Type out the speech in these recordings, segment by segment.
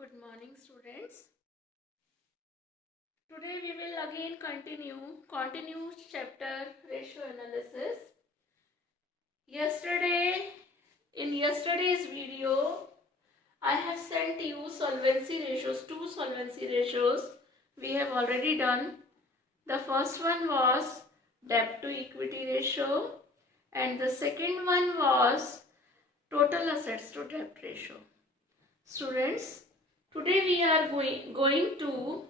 Good morning, students. Today we will again continue chapter ratio analysis. In yesterday's video, I have sent you solvency ratios, two solvency ratios we have already done. The first one was debt to equity ratio and the second one was total assets to debt ratio. Students, today we are going to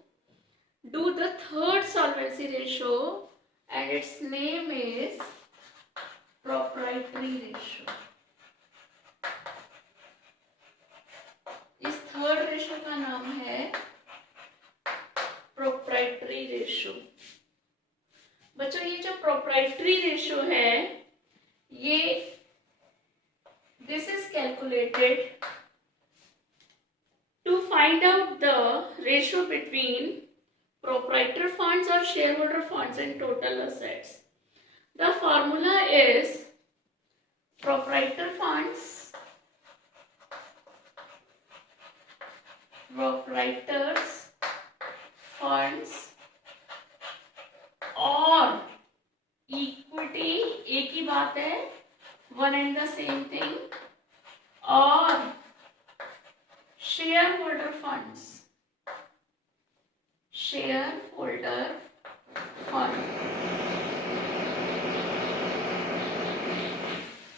do the third solvency ratio and its name is proprietary ratio. इस third ratio का नाम है proprietary ratio. बच्चों ये जो proprietary ratio है ये this is calculated to find out the ratio between proprietor funds or shareholder funds and total assets. The formula is proprietor funds, proprietors funds और equity एक ही बात है, one and the same thing, और shareholder funds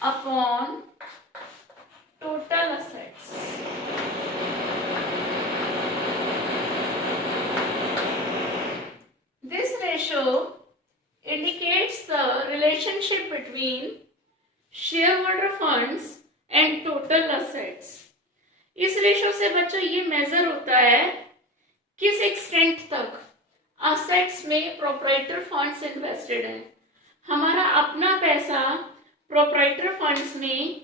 upon total assets. This ratio indicates the relationship between shareholder funds and total assets. इस ratio से बच्चों ये major होता है किस एक्सटेंट तक असेट्स में प्रोप्राइटर फंड्स इन्वेस्टेड हैं. हमारा अपना पैसा प्रोप्राइटर फंड्स में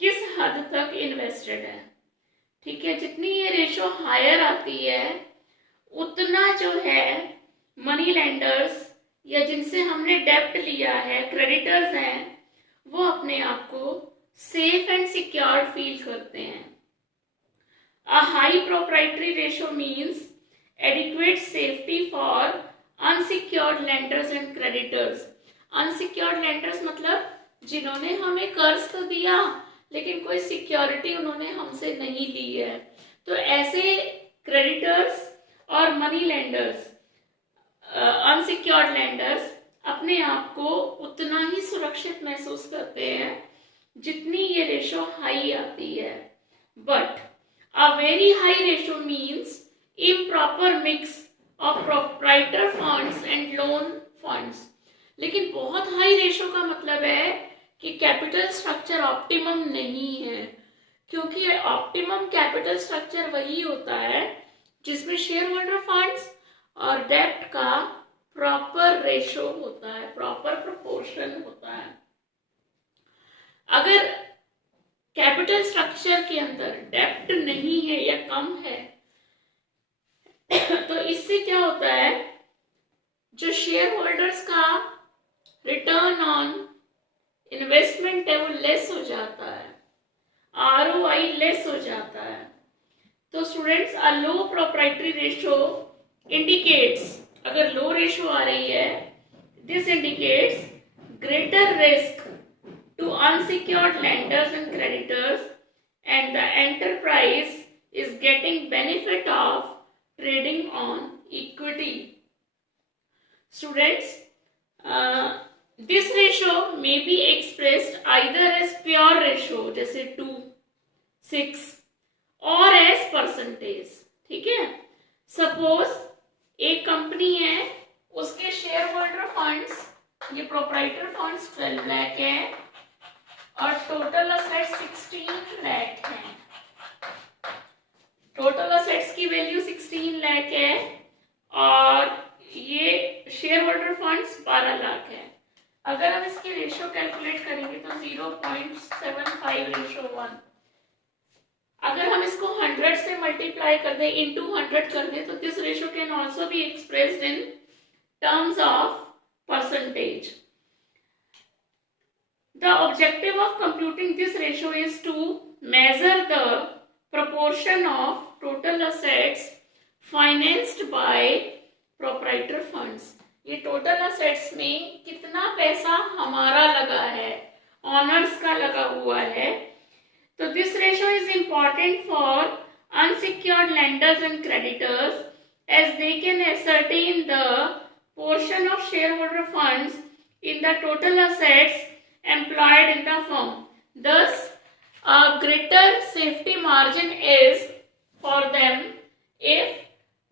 किस हद तक इन्वेस्टेड है. ठीक है, जितनी ये रेशो हायर आती है उतना जो है मनी लेंडर्स या जिनसे हमने डेब्ट लिया है, क्रेडिटर्स हैं, वो अपने आप को सेफ एंड सिक्योर्ड फील करते हैं. A high proprietary ratio means adequate safety for unsecured lenders and creditors. Unsecured lenders मतलब जिन्होंने हमें कर्ज तो दिया लेकिन कोई सिक्योरिटी उन्होंने हमसे नहीं ली है. तो ऐसे क्रेडिटर्स और मनी लेंडर्स, अनसिक्योर्ड लेंडर्स अपने आप को उतना ही सुरक्षित महसूस करते हैं जितनी ये रेशो हाई आती है. But a very high ratio means improper mix of proprietor funds and loan funds. लेकिन बहुत हाई रेशो का मतलब है कि कैपिटल स्ट्रक्चर ऑप्टिमम नहीं है, क्योंकि ऑप्टिमम कैपिटल स्ट्रक्चर वही होता है जिसमें शेयर होल्डर फंड्स और डेब्ट का प्रॉपर रेशो होता है, प्रॉपर प्रोपोर्शन होता है. अगर कैपिटल स्ट्रक्चर के अंदर डेब्ट नहीं है या कम है तो इससे क्या होता है, जो शेयर होल्डर्स का रिटर्न ऑन इन्वेस्टमेंट है वो लेस हो जाता है, ROI लेस हो जाता है. तो स्टूडेंट्स, अ लो प्रोप्राइटरी रेशो इंडिकेट्स, अगर लो रेशो आ रही है, this indicates greater risk to unsecured lenders and creditors, and the enterprise is getting benefit of trading on equity. Students, this ratio may be expressed either as pure ratio जैसे 2:6 और as percentage. ठीक है, suppose एक company है, उसके share holder funds, ये proprietor funds 12 lakh है और टोटल असेट्स 16 लाख है. टोटल असेट्स की वैल्यू 16 लाख है और ये शेयर होल्डर फंड्स 12 लाख है. अगर हम इसकी रेशियो कैलकुलेट करेंगे तो 0.75 रेशियो 1. अगर हम इसको 100 से मल्टीप्लाई कर दें, इनटू 100 कर दें, तो this ratio can also be expressed in terms of percentage. The objective of computing this ratio is to measure the proportion of total assets financed by proprietor funds. ये total assets में कितना पैसा हमारा लगा है, ऑनर्स का लगा हुआ है. तो this ratio is important for unsecured lenders and creditors as they can ascertain the portion of shareholder funds in the total assets employed in the firm. Thus, a greater safety margin is for them if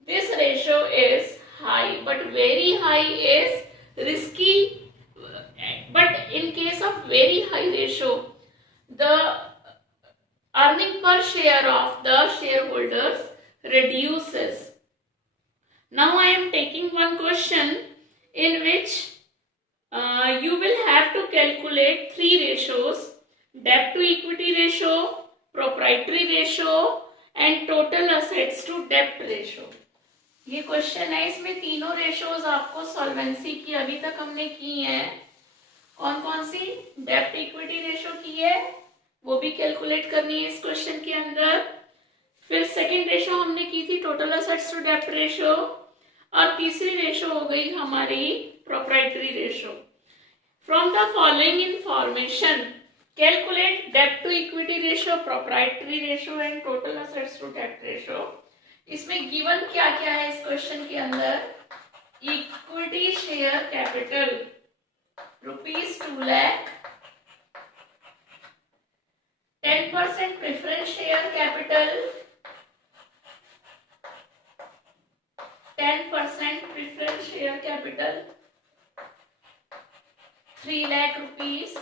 this ratio is high, but very high is risky. But in case of very high ratio, the earning per share of the shareholders reduces. Now I am taking one question in which you will have to calculate three ratios: debt to equity ratio, proprietary ratio and total assets to debt ratio. ये question है, इसमें तीनों ratios आपको solvency की अभी तक हमने की है. कौन कौन सी? डेब्ट इक्विटी रेशियो की है, वो भी कैलकुलेट करनी है इस क्वेश्चन के अंदर. फिर सेकंड रेशियो हमने की थी टोटल असेट्स टू डेब्ट रेशियो, और तीसरी रेशियो हो गई हमारी proprietary ratio. From the following information calculate डेब्ट to equity ratio, proprietary ratio and total assets to डेब्ट रेशियो. इसमें गिवन क्या क्या है इस क्वेश्चन के अंदर? Equity share capital ₹2 lakh, 10% preference share capital, 10% preference share capital 3 lakh rupees.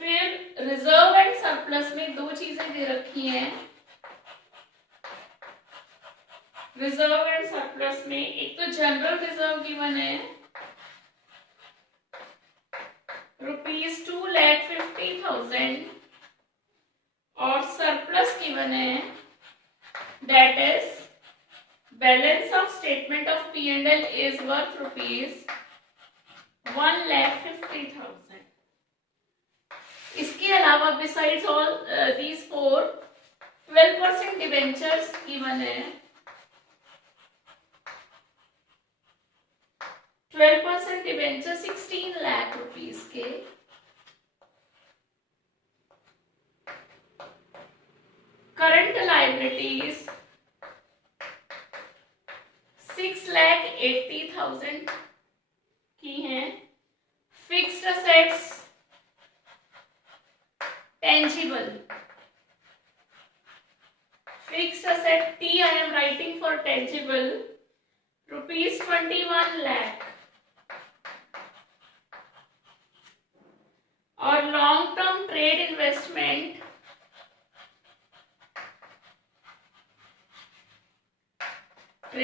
फिर रिजर्व एंड सरप्लस में दो चीजें दे रखी हैं. रिजर्व एंड सरप्लस में एक तो जनरल रिजर्व गिवन है ₹2,50,000 और सरप्लस गिवन है, that is balance of statement of P&L is worth ₹1,50,000. इसके अलावा besides all these four 12% debentures given है. 12% डिबेंचर 16 लाख रुपीस के. करंट लायबिलिटीज 6,80,000 की हैं. Fixed assets tangible, fixed asset T I am writing for tangible ₹21 lakh. और long term trade investment ₹2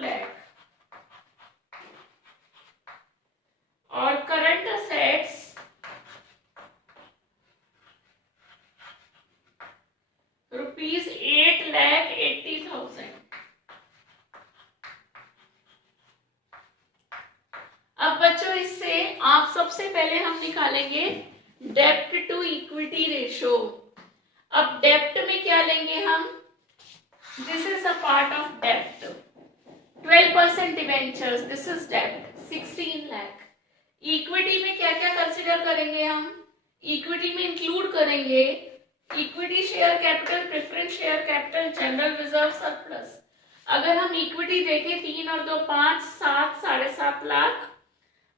lakh. और current assets ₹8,80,000. अब बच्चों इससे आप सबसे पहले हम निकालेंगे डेब्ट टू इक्विटी रेशियो. अब डेब्ट में क्या लेंगे हम? This is a part of डेब्ट. 12% डिबेंचर्स, दिस इज डेब्ट 16 लाख. इक्विटी में क्या क्या कंसिडर करेंगे हम? इक्विटी में इंक्लूड करेंगे equity share capital, preference share capital, general reserve, surplus. अगर हम इक्विटी देखें 3 और 2 5, 7, 7.5 लाख,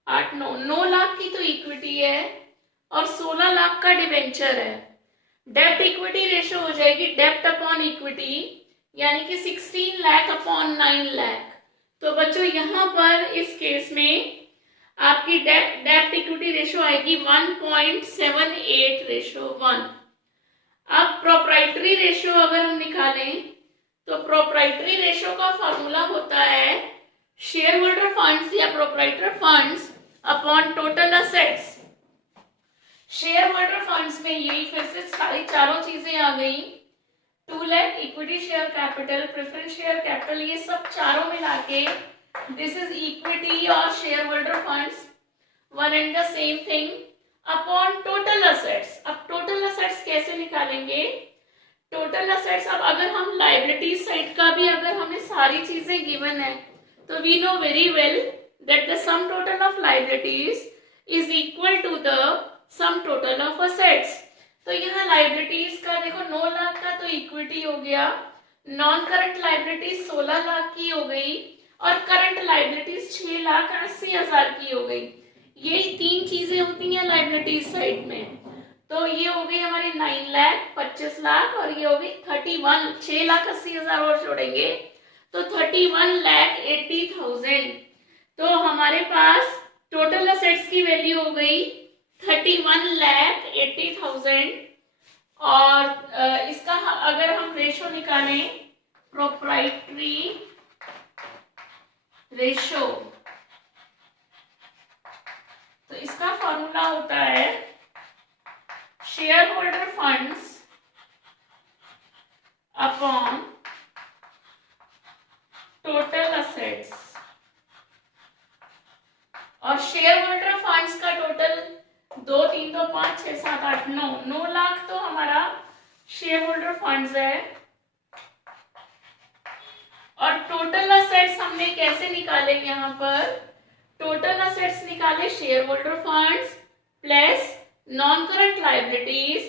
8, 9 लाख की तो इक्विटी है और 16 लाख का डिबेंचर है. डेब्ट इक्विटी रेशियो हो जाएगी डेब्ट अपॉन इक्विटी, यानी कि 16 लाख अपॉन 9 लाख. तो बच्चों यहाँ पर इस केस में आपकी डेब्ट इक्विटी रेशियो आएगी 1.78:1. अब प्रोप्राइटरी रेशियो अगर हम निकालें तो प्रोप्राइटरी रेशियो का फॉर्मूला होता है शेयर होल्डर फंड्स या proprietor funds upon total assets. Share holder funds में यही फिर से सारी चारों चीजें आ गई. 2 lakh equity share capital, preference share capital, ये सब चारों मिला के दिस इज इक्विटी और share holder funds, one and the same thing. Upon total assets. अब टोटल असेट्स कैसे निकालेंगे? टोटल असेट्स, अब अगर हम लायबिलिटीज साइड का भी अगर हमें सारी चीजें गिवन है तो we know very well that the sum total of liabilities is equal to the sum total of assets. तो यहाँ लायबिलिटीज का देखो 9 लाख का तो इक्विटी हो गया, नॉन करंट लायबिलिटीज 16 लाख की हो गई और करंट लायबिलिटीज 6,80,000 की हो गई। ये 3 चीजें होती हैं लायबिलिटीज साइड में। तो ये हो गई हमारी 9 लाख 25 लाख और ये हो गई 31 6,80,000 और जोड़ेंगे तो 31,80,000। तो हमारे पास टोटल असेट्स की वैल्यू हो गई 31,80,000 और इसका अगर हम रेशो निकालें प्रोप्राइटरी रेशो तो इसका फॉर्मूला होता है share holder funds upon total assets. और शेयर होल्डर फंड्स का टोटल 2 3 2 5 6 7 8 9 लाख तो हमारा शेयर होल्डर फंड्स है। और टोटल असेट्स हमने कैसे निकाले? यहाँ पर टोटल असेट्स निकाले share holder funds plus non current liabilities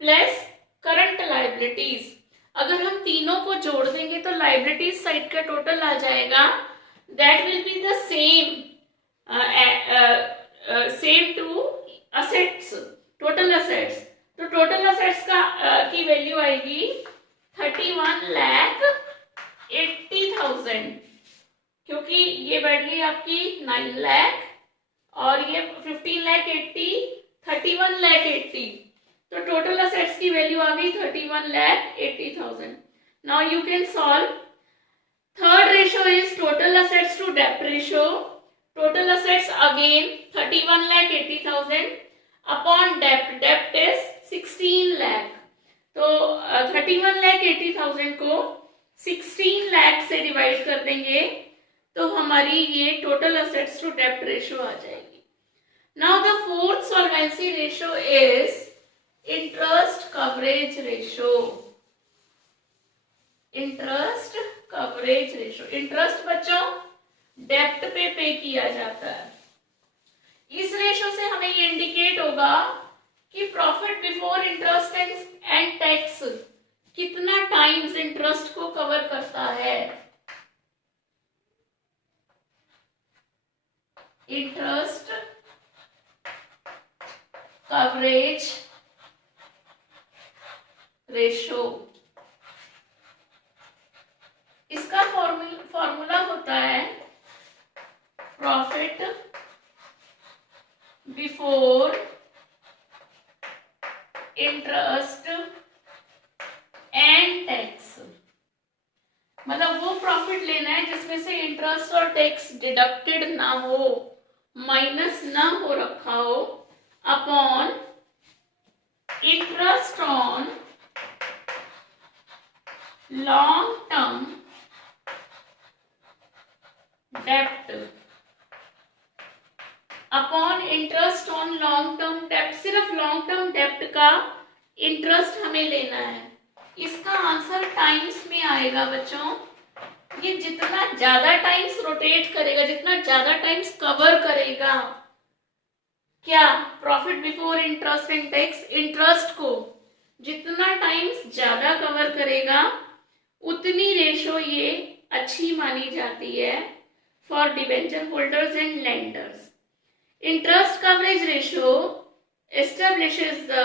plus current liabilities. अगर हम तीनों को जोड़ देंगे तो लायबिलिटीज साइड का टोटल आ जाएगा that will be the same to assets, total assets. तो टोटल असेट्स का की वैल्यू आएगी 31,80,000 क्योंकि ये बढ़ गई आपकी 9 लाख और ये 15,80 31,80। तो टोटल असेट्स की वैल्यू आ गई 31,80,000। Now you can solve. Third ratio is total assets to डेब्ट ratio. Total assets again 31,80,000 upon डेब्ट, डेब्ट इज 16 लाख। तो 31,80,000 को 16 लाख से डिवाइड कर देंगे तो हमारी ये टोटल असेट्स टू डेब्ट रेशो आ जाएगी। Now the fourth solvency ratio is interest coverage ratio. Interest coverage ratio. Interest बच्चों डेब्ट पे किया जाता है। इस रेशो से हमें ये इंडिकेट होगा कि profit before interest and tax कितना टाइम्स इंटरेस्ट को कवर करता है। इंटरेस्ट कवरेज रेशो, इसका फॉर्मूला होता है profit before interest and tax. मतलब वो प्रॉफिट लेना है जिसमें से इंटरेस्ट और टैक्स डिडक्टेड ना हो, माइनस ना हो रखा हो, upon interest on long term डेब्ट, upon interest on long term डेब्ट। सिर्फ लॉन्ग टर्म डेब्ट का इंटरेस्ट हमें लेना है। इसका आंसर टाइम्स में आएगा बच्चों। ये जितना ज्यादा टाइम्स रोटेट करेगा, जितना ज्यादा टाइम्स कवर करेगा क्या profit before interest and tax, interest को जितना टाइम्स ज्यादा कवर करेगा उतनी रेशो ये अच्छी मानी जाती है for debenture holders and lenders. Interest coverage ratio establishes the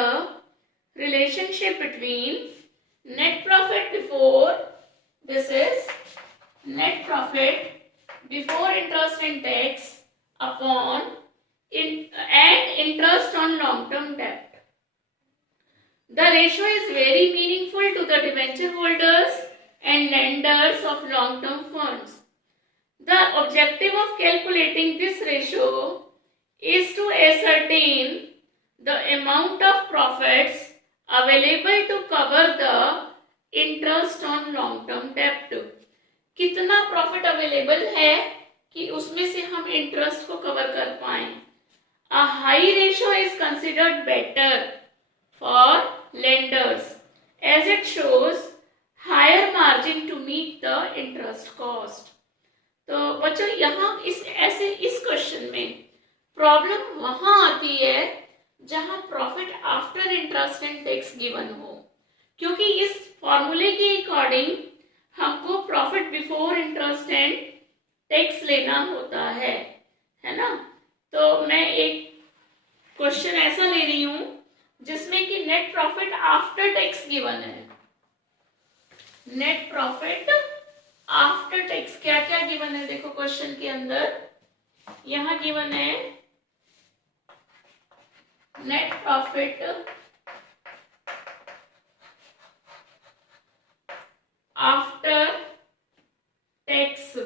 relationship between net profit before, this is net profit before interest and tax upon and interest on long term debt. The ratio is very meaningful to the debenture holders and lenders of long term funds. The objective of calculating this ratio is to ascertain the amount of profits available to cover the interest on long term debt. कितना profit available है कि उसमें से हम interest को cover कर पाए। A high ratio is considered better for lenders as it shows higher margin to meet the interest cost. तो बच्चों यहाँ इस क्वेश्चन में प्रॉब्लम वहां आती है जहां profit after interest and tax given हो, क्योंकि इस फॉर्मूले के अकॉर्डिंग हमको profit before interest and tax लेना होता है ना। तो मैं एक क्वेश्चन ऐसा ले रही हूं जिसमें कि net profit after tax given है। नेट प्रॉफिट आफ्टर टैक्स क्या क्या गिवन है, देखो क्वेश्चन के अंदर यहां गिवन है नेट प्रॉफिट आफ्टर टैक्स।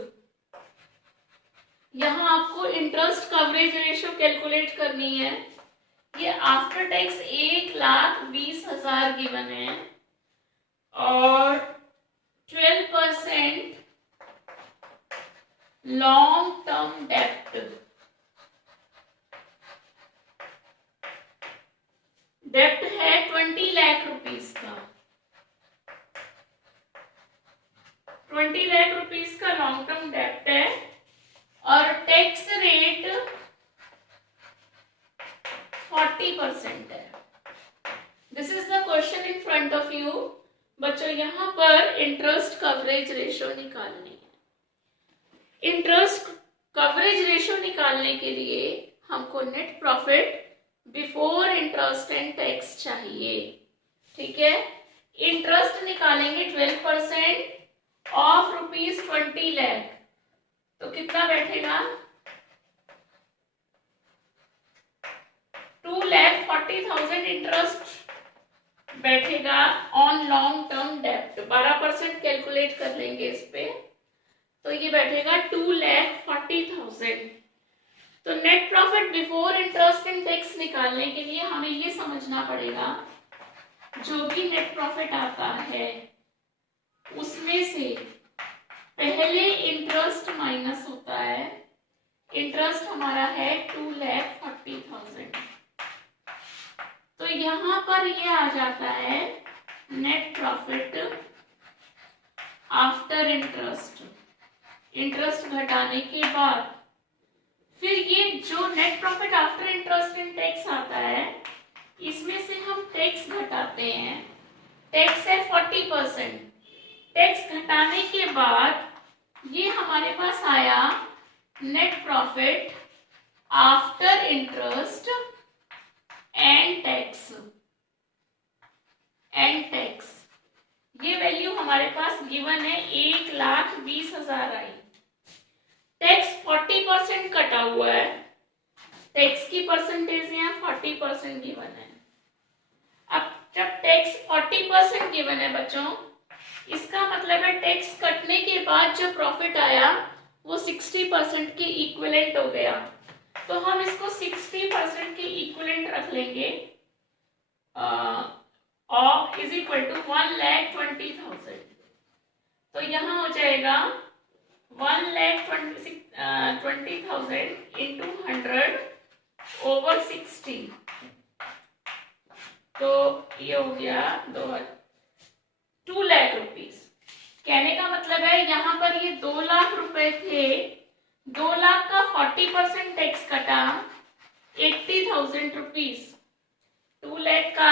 यहां आपको इंटरेस्ट कवरेज रेशियो कैलकुलेट करनी है। ये आफ्टर टैक्स 1,20,000 गिवन है और 12% लॉन्ग टर्म डेप्ट। डेप्ट है 20 लाख रुपीस का, 20 लाख रुपीस का लॉन्ग टर्म डेप्ट है और टैक्स रेट 40% है। This is the question in front of you. बच्चों यहाँ पर इंटरेस्ट कवरेज रेशियो निकालनी है। इंटरेस्ट कवरेज रेशियो निकालने के लिए हमको net profit before interest and tax चाहिए, ठीक है। इंटरेस्ट निकालेंगे 12% ऑफ ₹20 लाख, तो कितना बैठेगा 2,40,000 इंटरेस्ट बैठेगा ऑन लॉन्ग टर्म डेप्ट। 12% कैलकुलेट कर लेंगे इस पे, तो ये बैठेगा 2,40,000। तो net profit before interest and tax निकालने के लिए हमें ये समझना पड़ेगा जो भी नेट प्रॉफिट आता है उसमें से पहले इंटरेस्ट माइनस होता है। इंटरेस्ट हमारा है 2,40,000, तो यहां पर ये आ जाता है net profit after interest. Interest घटाने के बाद फिर ये जो net profit after interest and tax आता है इसमें से हम टैक्स घटाते हैं। टैक्स है 40%। टैक्स घटाने के बाद ये हमारे पास आया net profit after interest and tax. ये वैल्यू हमारे पास गिवन है 1,20,000 आई। टैक्स 40% कटा हुआ है, टैक्स की परसेंटेज यहाँ 40% गिवन है। अब जब टैक्स 40% गिवन है बच्चों, इसका मतलब है टैक्स कटने के बाद जो प्रॉफिट आया वो 60% के इक्विवेलेंट हो गया। तो हम इसको 60% के इक्विवेलेंट रख लेंगे और इज इक्वल टू 1,20,000। तो यहाँ हो जाएगा 1,20,000 इंटू 100/60। तो ये हो गया 2 लाख रुपीस। कहने का मतलब है यहाँ पर ये 2 लाख रुपए थे, 2 लाख का 40% टैक्स कटा 80,000 रुपीस। 2 लाख का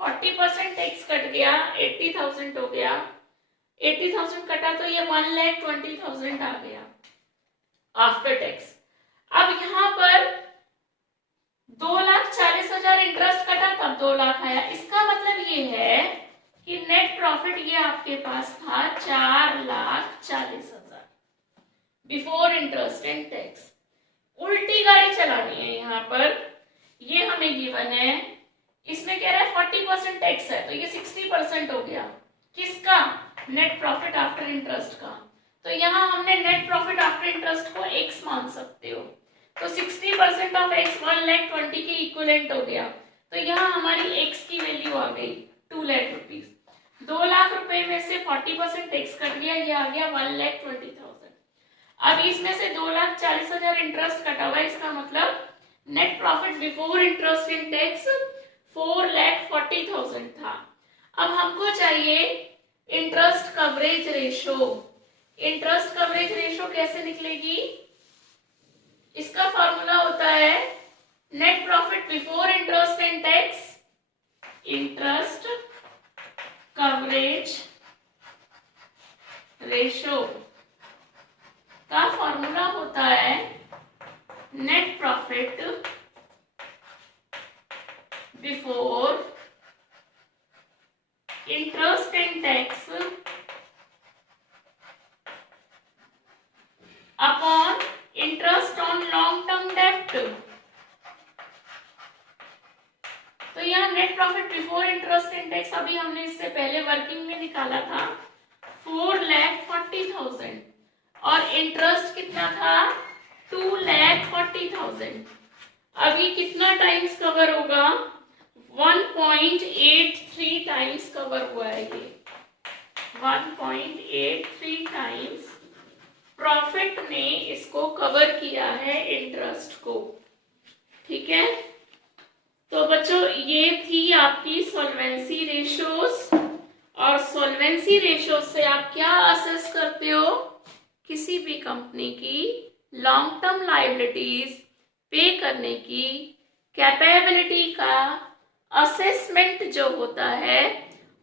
40% टैक्स कट गया 80,000 हो गया। 80,000 कटा तो ये 1,20,000 आ गया आफ्टर टैक्स। अब यहाँ पर 2,40,000 इंटरेस्ट कटा तब 2 लाख आया। इसका मतलब ये है कि नेट प्रॉफिट ये आपके पास था 4,40,000 बिफोर इंटरेस्ट एंड टैक्स। उल्टी गाड़ी चलानी है यहाँ पर। ये हमें गिवन है, इसमें कह रहा है 40% टैक्स है, तो ये 60% हो गया किसका, नेट प्रॉफिट आफ्टर इंटरेस्ट का। तो यहाँ हमने नेट प्रॉफिट आफ्टर इंटरेस्ट को x मान सकते हो, तो 60% ऑफ x 1,20,000 के इक्विवेलेंट हो गया। तो यहाँ हमारी x की वैल्यू आ गई 2 लाख रुपीस। 2 लाख रुपए में से 40% टैक्स कट गया, ये आ गया 1,20,000। अब इसमें से 2,40,000 इंटरेस्ट कटा हुआ है, इसका मतलब बिफोर इंटरेस्ट एंड टैक्स 4,40,000 था। अब हमको चाहिए interest coverage ratio. Interest coverage ratio कैसे निकलेगी? इसका फॉर्मूला होता है net profit before interest and tax interest coverage ratio का फॉर्मूला होता है net profit before interest and tax upon interest on long term डेब्ट। तो यहाँ net profit before interest and tax अभी हमने इससे पहले वर्किंग में निकाला था 4,40,000 और इंटरेस्ट कितना था 2,40,000। अभी कितना टाइम्स कवर होगा? 1.83 टाइम्स कवर हुआ है ये। 1.83 टाइम्स प्रॉफिट ने इसको कवर किया है इंटरेस्ट को। ठीक है, तो बच्चों ये थी आपकी सॉल्वेंसी रेशियोज। और सॉल्वेंसी रेशियो से आप क्या असेस करते हो? किसी भी कंपनी की लॉन्ग टर्म लायबिलिटीज पे करने की कैपेबिलिटी का असेसमेंट जो होता है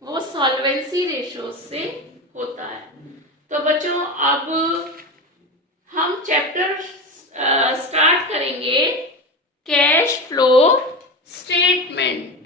वो सॉल्वेंसी रेशियो से होता है। तो बच्चों अब हम चैप्टर स्टार्ट करेंगे कैश फ्लो स्टेटमेंट।